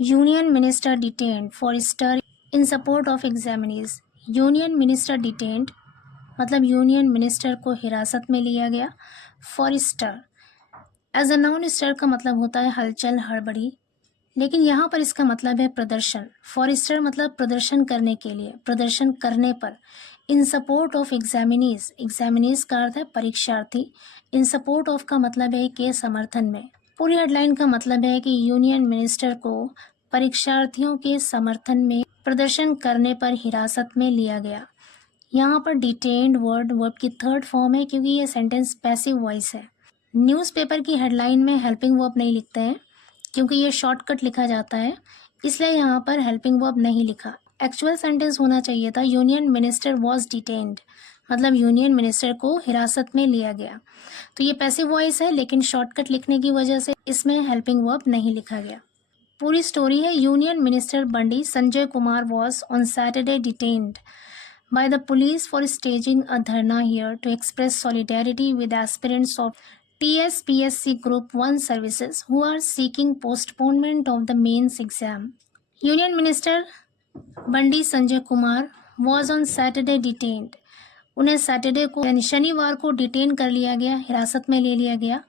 Union minister detained for stir in support of examinees. Union minister detained मतलब union minister को हिरासत में लिया गया। For stir as a noun stir का मतलब होता है हलचल, हड़बड़ी, लेकिन यहाँ पर इसका मतलब है प्रदर्शन। फॉर स्टर मतलब प्रदर्शन करने के लिए, प्रदर्शन करने पर। इन सपोर्ट ऑफ एग्जामिनीज, एग्जामिनीज का अर्थ है परीक्षार्थी। इन सपोर्ट ऑफ का मतलब है के समर्थन में। पूरी हेडलाइन का मतलब है कि यूनियन मिनिस्टर को परीक्षार्थियों के समर्थन में प्रदर्शन करने पर हिरासत में लिया गया। यहाँ पर डिटेन्ड वर्ब की थर्ड फॉर्म है क्योंकि ये सेंटेंस पैसिव वॉइस है। न्यूज़पेपर की हेडलाइन में हेल्पिंग वर्ब नहीं लिखते हैं क्योंकि ये शॉर्टकट लिखा जाता है, इसलिए यहाँ पर हेल्पिंग वर्ब नहीं लिखा। एक्चुअल सेंटेंस होना चाहिए था यूनियन मिनिस्टर वॉज डिटेन्ड, मतलब यूनियन मिनिस्टर को हिरासत में लिया गया। तो ये पैसिव वॉइस है, लेकिन शॉर्टकट लिखने की वजह से इसमें हेल्पिंग वर्ब नहीं लिखा गया। पूरी स्टोरी है, union minister Bandi Sanjay Kumar was on Saturday detained by the police for staging a dharna here to express solidarity with aspirants of TSPSC Group 1 services who are seeking postponement of the mains exam. Union Minister Bandi Sanjay Kumar was on Saturday detained. उन्हें Saturday को यानी शनिवार को detain कर लिया गया, हिरासत में ले लिया गया।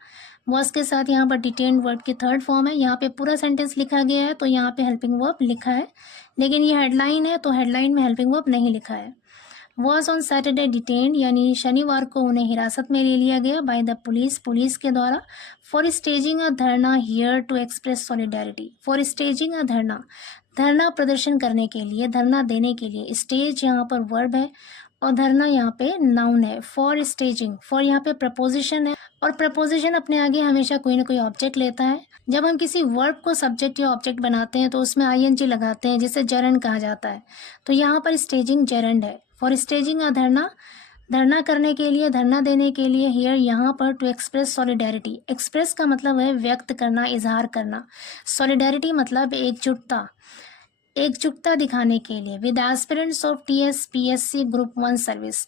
वॉज के साथ यहाँ पर डिटेन वर्ड की थर्ड फॉर्म है। यहाँ पे पूरा सेंटेंस लिखा गया है तो यहाँ पे हेल्पिंग वर्ब लिखा है, लेकिन ये हेडलाइन है तो हेडलाइन में हेल्पिंग वर्ब नहीं लिखा है। वॉज ऑन सैटरडे डिटेन्ड यानी शनिवार को उन्हें हिरासत में ले लिया गया बाय द पुलिस, पुलिस के द्वारा। For staging a dharna here to express solidarity. For staging a dharna, धरना प्रदर्शन करने के लिए, धरना देने के लिए। स्टेज यहाँ पर वर्ब है और धरना यहाँ पे नाउन है। फॉर स्टेजिंग, फॉर यहाँ पे प्रपोजिशन है और प्रपोजिशन अपने आगे हमेशा कोई ना कोई ऑब्जेक्ट लेता है। जब हम किसी वर्ब को सब्जेक्ट या ऑब्जेक्ट बनाते हैं तो उसमें आईएनजी लगाते हैं, जिसे जरंड कहा जाता है। तो यहाँ पर स्टेजिंग जरंड है। फॉर स्टेजिंग अ धरना, धरना करने के लिए, धरना देने के लिए। हियर यहाँ पर टू एक्सप्रेस सॉलिडेरिटी, एक्सप्रेस का मतलब है व्यक्त करना, इजहार करना। सॉलिडेरिटी मतलब एकजुटता, एकजुटता दिखाने के लिए। With aspirants of TSPSC group 1 service.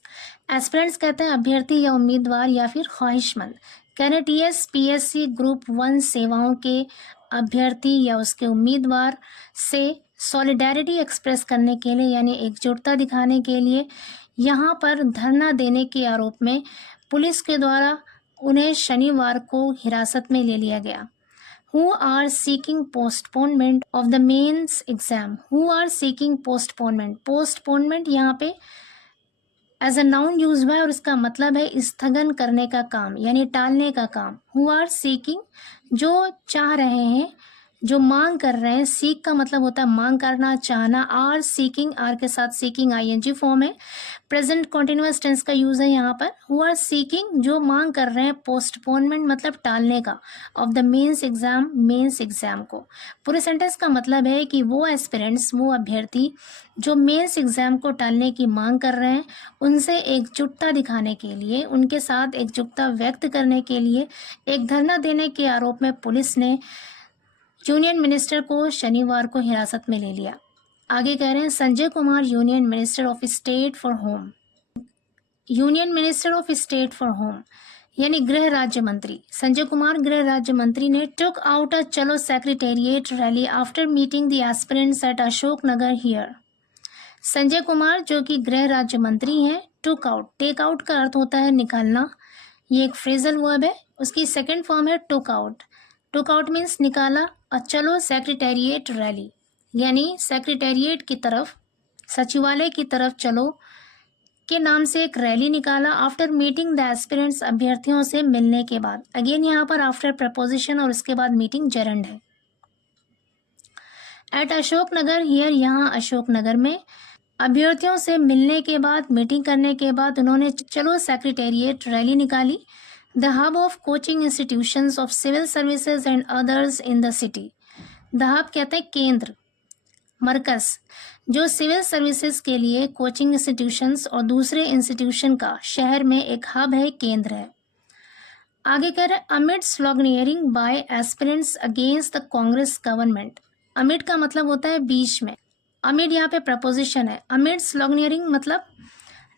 Aspirants कहते हैं अभ्यर्थी या उम्मीदवार या फिर ख्वाहिशमंद। कहने TSPSC ग्रुप 1 सेवाओं के अभ्यर्थी या उसके उम्मीदवार से सॉलिडेरिटी एक्सप्रेस करने के लिए यानी एकजुटता दिखाने के लिए यहाँ पर धरना देने के आरोप में पुलिस के द्वारा उन्हें शनिवार को हिरासत में ले लिया गया। Who are seeking postponement of the mains exam? Who are seeking postponement? Postponement यहाँ पे एज अ नाउन यूज हुआ है और इसका मतलब है स्थगन करने का काम यानी टालने का काम। Who are seeking, जो चाह रहे हैं, जो मांग कर रहे हैं। सीक का मतलब होता है मांग करना, चाहना। आर सीकिंग, आर के साथ सीकिंग आईएनजी फॉर्म है। प्रेजेंट कॉन्टिन्यूअस टेंस का यूज है यहाँ पर। हु आर सीकिंग, जो मांग कर रहे हैं। पोस्टपोनमेंट मतलब टालने का, of the mains exam, mains exam को। पूरे सेंटेंस का मतलब है कि वो एस्पिरेंट्स, वो अभ्यर्थी जो मेंस एग्जाम को टालने की मांग कर रहे हैं, उनसे एकजुटता दिखाने के लिए, उनके साथ एकजुटता व्यक्त करने के लिए एक धरना देने के आरोप में पुलिस ने यूनियन मिनिस्टर को शनिवार को हिरासत में ले लिया। आगे कह रहे हैं Sanjay Kumar union minister of state for home. Union minister of state for home यानी गृह राज्य मंत्री। संजय कुमार गृह राज्य मंत्री ने टुक आउट अ चलो secretariat rally after meeting the aspirants at Ashok Nagar here. Sanjay Kumar जो कि गृह राज्य मंत्री हैं, टुक आउट, टेक आउट का अर्थ होता है निकालना, ये एक फ्रेजल वर्ब है। उसकी सेकेंड फॉर्म है took out. Took out means निकाला। और चलो सेक्रेटेरिएट रैली यानी सेक्रेटेरिएट की तरफ, सचिवालय की तरफ चलो के नाम से एक रैली निकाला। आफ्टर मीटिंग द एस्पिरेंट्स, अभ्यर्थियों से मिलने के बाद। अगेन यहाँ पर आफ्टर प्रपोजिशन और उसके बाद मीटिंग जरंड है। एट अशोक नगर हियर, यहाँ अशोक नगर में। अभ्यर्थियों से मिलने के बाद, मीटिंग करने के बाद उन्होंने चलो सेक्रेटेरिएट रैली निकाली। The hub of coaching institutions of civil services and others in the city. The hub कहते हैं केंद्र, मरकज, जो सिविल सर्विसेज के लिए कोचिंग इंस्टीट्यूशंस और दूसरे इंस्टीट्यूशन का शहर में एक हब है, केंद्र है। आगे कह रहे amid sloganeering by aspirants against the Congress government. Amid का मतलब होता है बीच में। अमिड यहाँ पे प्रपोजिशन है। अमिड स्लॉगनियरिंग मतलब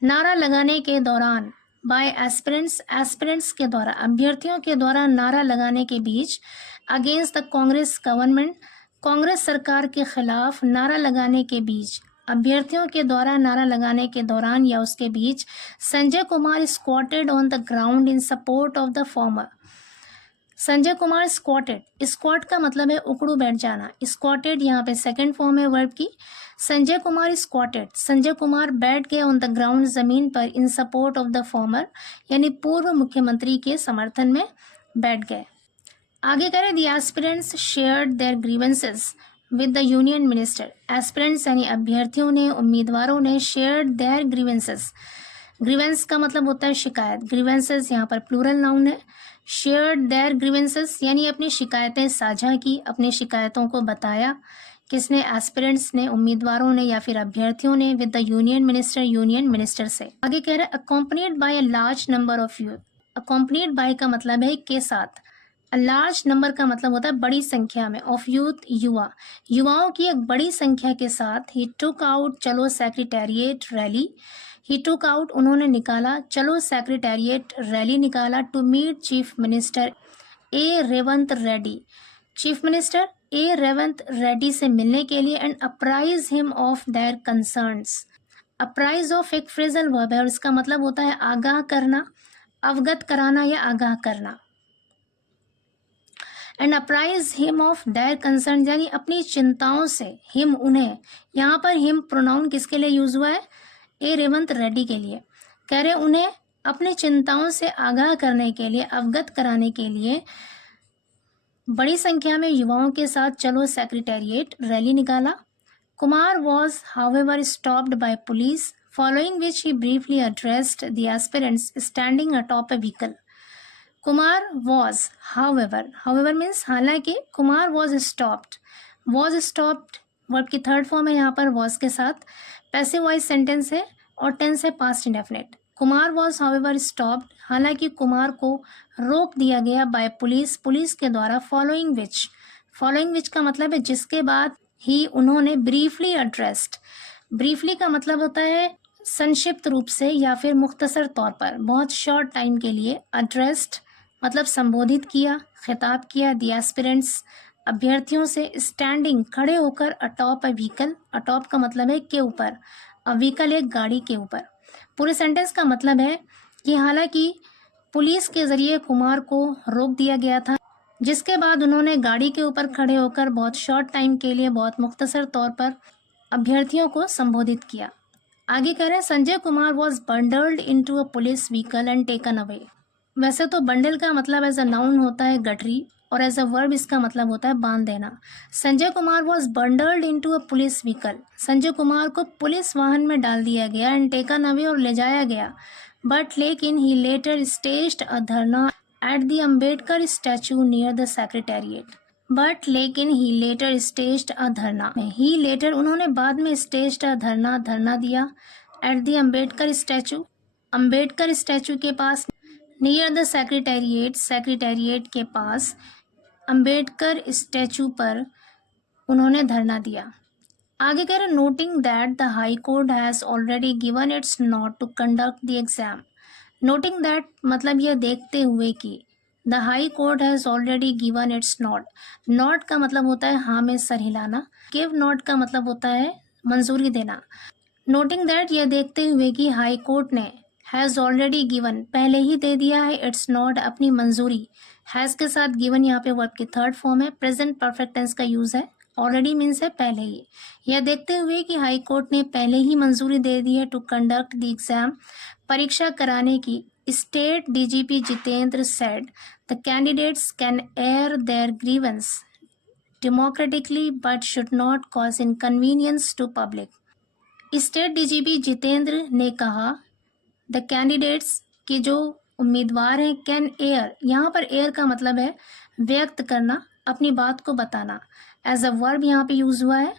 नारा लगाने के दौरान। बाय एस्पिरेंट्स, एस्पिरेंट्स के द्वारा, अभ्यर्थियों के द्वारा नारा लगाने के बीच। Against the Congress government, Congress सरकार के खिलाफ नारा लगाने के बीच, अभ्यर्थियों के द्वारा नारा लगाने के दौरान या उसके बीच, Sanjay Kumar squatted on the ground in support of the former. Sanjay Kumar squatted, squat का मतलब है उकड़ू बैठ जाना, स्क्वाटेड यहाँ पे सेकंड फॉर्म है वर्ब की। संजय कुमार स्क्वाटेड, संजय कुमार बैठ गए ऑन द ग्राउंड, जमीन पर, इन सपोर्ट ऑफ द फॉर्मर यानी पूर्व मुख्यमंत्री के समर्थन में बैठ गए। आगे करें, the aspirants shared their grievances with the union minister. Aspirants यानी अभ्यर्थियों ने, उम्मीदवारों ने, शेयर्ड देयर ग्रीवेंसेस, ग्रीवेंस का मतलब होता है शिकायत, ग्रीवेंसेस यहाँ पर प्लूरल नाउन है। शेयर्ड देयर ग्रीवेंसेस यानी अपनी शिकायतें साझा की, अपनी शिकायतों को बताया। किसने? एस्पिरेंट्स ने, उम्मीदवारों ने या फिर अभ्यर्थियों ने, with the union minister, union minister से। आगे कह रहे हैं accompanied by a large number of you. Accompanied by का मतलब है के साथ, अ लार्ज नंबर का मतलब होता है बड़ी संख्या में, ऑफ यूथ युवा, युवाओं की एक बड़ी संख्या के साथ। ही टुक आउट चलो secretariat rally, he took out उन्होंने निकाला, चलो सेक्रेटेरिएट रैली निकाला, to meet chief minister A Revanth Reddy, chief minister A Revanth Reddy से मिलने के लिए, and apprise him of their concerns. Apprise of एक फ्रेजल वर्ब है और इसका मतलब होता है आगाह करना, अवगत कराना या आगाह करना। And apprise him of there concern यानी अपनी चिंताओं से, हिम उन्हें, यहाँ पर हिम प्रोनाउन किसके लिए यूज हुआ है? ए रेवंत रेड्डी के लिए। कह रहे उन्हें अपनी चिंताओं से आगाह करने के लिए, अवगत कराने के लिए बड़ी संख्या में युवाओं के साथ चलो सेक्रेटेरिएट रैली निकाला। Kumar was however stopped bye police, following which he briefly addressed the aspirants standing atop A vehicle. Kumar was however, however means हालांकि, कुमार वॉज स्टॉप्ड वर्ब की थर्ड फॉर्म है यहाँ पर वॉज के साथ, पैसिव वॉइस सेंटेंस है और टेंस है past indefinite. Kumar was however stopped, हालांकि कुमार को रोक दिया गया, बाय पुलिस, पुलिस के द्वारा, फॉलोइंग विच का मतलब है जिसके बाद, ही उन्होंने, ब्रीफली एड्रेस्ड, ब्रीफली का मतलब होता है संक्षिप्त रूप से या फिर मुख्तसर तौर पर, बहुत शॉर्ट टाइम के लिए, एड्रेस्ड मतलब संबोधित किया, खिताब किया, द एस्पिरेंट्स अभ्यर्थियों से, स्टैंडिंग खड़े होकर, अटॉप अ व्हीकल, अटॉप का मतलब है के ऊपर, अ व्हीकल एक गाड़ी के ऊपर। पूरे सेंटेंस का मतलब है कि हालांकि पुलिस के जरिए कुमार को रोक दिया गया था, जिसके बाद उन्होंने गाड़ी के ऊपर खड़े होकर बहुत शॉर्ट टाइम के लिए, बहुत मुख्तसर तौर पर अभ्यर्थियों को संबोधित किया। आगे कह रहे हैं Sanjay Kumar was bundled into a police vehicle and taken away. वैसे तो बंडल का मतलब एज अ नाउन होता है गठरी और एज अ वर्ब इसका मतलब होता है बांध देना। Sanjay Kumar was bundled into a police vehicle, Sanjay Kumar को पुलिस वाहन में डाल दिया गया, एंड टेकन अवे और ले जाया गया, बट लेकिन ही लेटर स्टेज्ड अ धरना at the Ambedkar statue near the secretariat. But लेकिन ही लेटर स्टेज्ड अ धरना, ही लेटर उन्होंने बाद में स्टेज्ड अ धरना, धरना दिया, at the Ambedkar statue, Ambedkar statue के पास, नियर द सेक्रेटेरिएट, सेक्रेटेरिएट के पास, अम्बेडकर स्टैचू पर उन्होंने धरना दिया। आगे कह रहे noting that the high court has already given its not to conduct the exam. Noting that मतलब यह देखते हुए कि, the high court has already given its not, not का मतलब होता है हाँ में सर हिलाना, गिव नॉट का मतलब होता है मंजूरी देना। नोटिंग दैट यह देखते हुए कि हाई कोर्ट ने, हैज़ ऑलरेडी गिवन पहले ही दे दिया है, इट्स नॉट अपनी मंजूरी, हैज़ के साथ गिवन यहाँ पे वर्ब की थर्ड फॉर्म है, प्रेजेंट परफेक्ट टेंस का यूज़ है, ऑलरेडी मीन्स है पहले ही। यह देखते हुए कि हाई कोर्ट ने पहले ही मंजूरी दे दी है, टू कंडक्ट द एग्जाम परीक्षा कराने की, state DGP Jitendra said the candidates can air their grievance democratically but should not cause inconvenience to public. State DGP Jitendra ने कहा, द कैंडिडेट्स के जो उम्मीदवार हैं, कैन एयर, यहाँ पर एयर का मतलब है व्यक्त करना, अपनी बात को बताना, एज अ वर्ब यहाँ पे यूज हुआ है।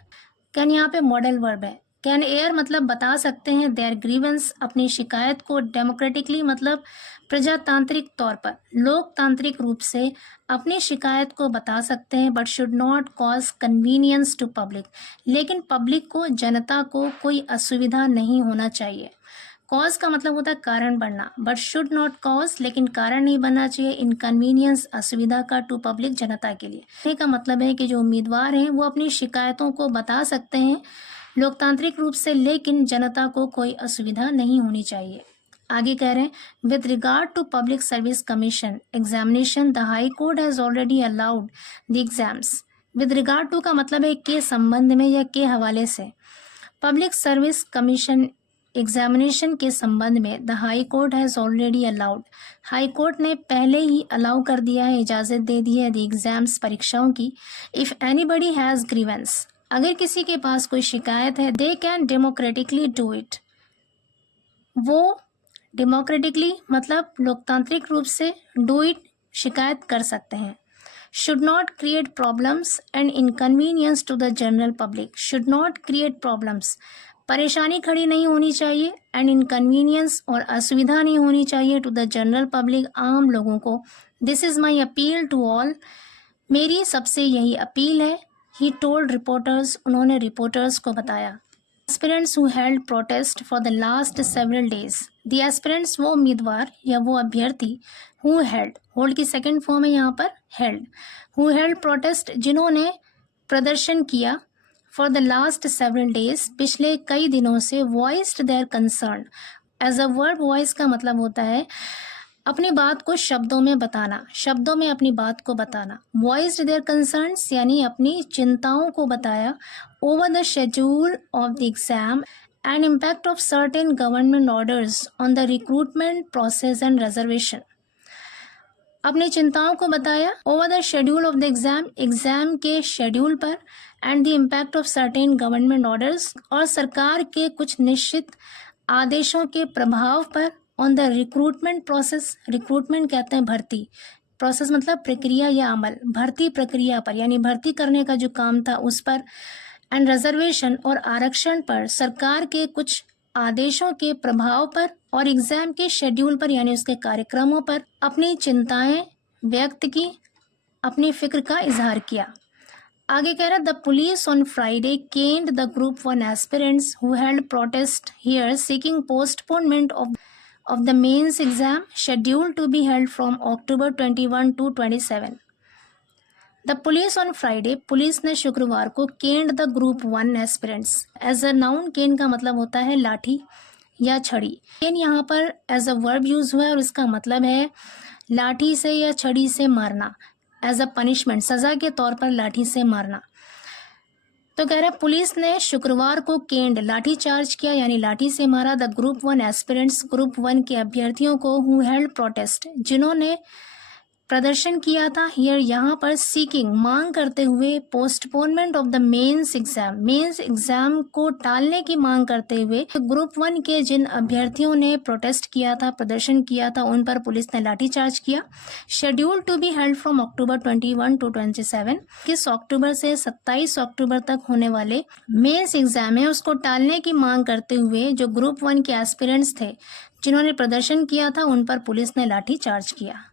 कैन यहाँ पे मॉडल वर्ब है, कैन एयर मतलब बता सकते हैं, देयर ग्रीवेंस अपनी शिकायत को, डेमोक्रेटिकली मतलब प्रजातांत्रिक तौर पर, लोकतांत्रिक रूप से अपनी शिकायत को बता सकते हैं, but should not cause convenience to public, लेकिन पब्लिक को, जनता को कोई असुविधा नहीं होना चाहिए। कॉज का मतलब होता है कारण बनना, बट शुड नॉट कॉज, लेकिन कारण नहीं बनना चाहिए इनकन्वीनियंस, असुविधा का, टू पब्लिक, जनता के लिए। कहने का मतलब है कि जो उम्मीदवार हैं वो अपनी शिकायतों को बता सकते हैं लोकतांत्रिक रूप से, लेकिन जनता को कोई असुविधा नहीं होनी चाहिए। आगे कह रहे हैं with regard to public service commission examination the high court has already allowed the exams. With regard to का मतलब है के संबंध में या के हवाले से। पब्लिक सर्विस कमीशन एग्जामिनेशन के संबंध में the high court has already allowed, high court ने पहले ही अलाउ कर दिया है, इजाज़त दे दी है द एग्जाम्स, परीक्षाओं की। इफ़ एनीबडी हैज़ ग्रीवेंस, अगर किसी के पास कोई शिकायत है, they can democratically do it, वो डेमोक्रेटिकली मतलब लोकतांत्रिक रूप से डू इट शिकायत कर सकते हैं। Should not create problems and inconvenience to the general public, should not create problems, परेशानी खड़ी नहीं होनी चाहिए, एंड इनकन्वीनियंस और असुविधा नहीं होनी चाहिए टू द जनरल पब्लिक, आम लोगों को। This is my appeal to all, मेरी सबसे यही अपील है। ही टोल्ड रिपोर्टर्स, उन्होंने रिपोर्टर्स को बताया। Aspirants who held protest for the last several days, the aspirants वो उम्मीदवार या वो अभ्यर्थी, हु हेल्ड, होल्ड की सेकेंड फॉर्म है यहाँ पर हेल्ड, हु हेल्ड प्रोटेस्ट, जिन्होंने प्रदर्शन किया, for the last several days, पिछले कई दिनों से, voiced their concern, as a verb voice का मतलब होता है अपनी बात को शब्दों में बताना, शब्दों में अपनी बात को बताना। वॉइस्ड देयर कंसर्न्स यानी अपनी चिंताओं को बताया। Over the schedule of the exam and impact of certain government orders on the recruitment process and reservation, अपनी चिंताओं को बताया। Over the schedule of the exam, exam के शेड्यूल पर, and the impact of certain government orders, और सरकार के कुछ निश्चित आदेशों के प्रभाव पर, on the recruitment process, recruitment कहते हैं भर्ती, प्रोसेस मतलब प्रक्रिया या अमल, भर्ती प्रक्रिया पर यानी भर्ती करने का जो काम था उस पर, एंड रिजर्वेशन और आरक्षण पर, सरकार के कुछ आदेशों के प्रभाव पर, और एग्जाम के शेड्यूल पर यानी उसके कार्यक्रमों पर अपनी चिंताएं व्यक्त की, अपनी फिक्र का इजहार किया। आगे कह रहा है the police on Friday canned the group 1 aspirants who held protest here seeking postponement of the mains exam scheduled to be held from October 21 to 27. The police on Friday, police ने शुक्रवार को caned the group 1 aspirants. As a noun, cane का मतलब होता है लाठी या छड़ी। cane यहाँ पर as a verb यूज हुआ है और इसका मतलब है लाठी से या छड़ी से मारना, as a punishment, सजा के तौर पर लाठी से मारना। तो कह रहा है पुलिस ने शुक्रवार को केंड लाठी चार्ज किया यानी लाठी से मारा द ग्रुप 1 एस्पिरेंट्स, ग्रुप 1 के अभ्यर्थियों को, हु हेल्ड प्रोटेस्ट, जिन्होंने प्रदर्शन किया था, हियर यहाँ पर सीकिंग मांग करते हुए, postponement of the mains exam, mains exam को टालने की मांग करते हुए। ग्रुप 1 के जिन अभ्यर्थियों ने प्रोटेस्ट किया था, प्रदर्शन किया था, उन पर पुलिस ने लाठीचार्ज किया। Schedule to be held from October 21 to 27, किस अक्टूबर से 27 अक्टूबर तक होने वाले मेंस एग्जाम है उसको टालने की मांग करते हुए जो ग्रुप 1 के एस्पिरेंट्स थे जिन्होंने प्रदर्शन किया था, उन पर पुलिस ने लाठी चार्ज किया।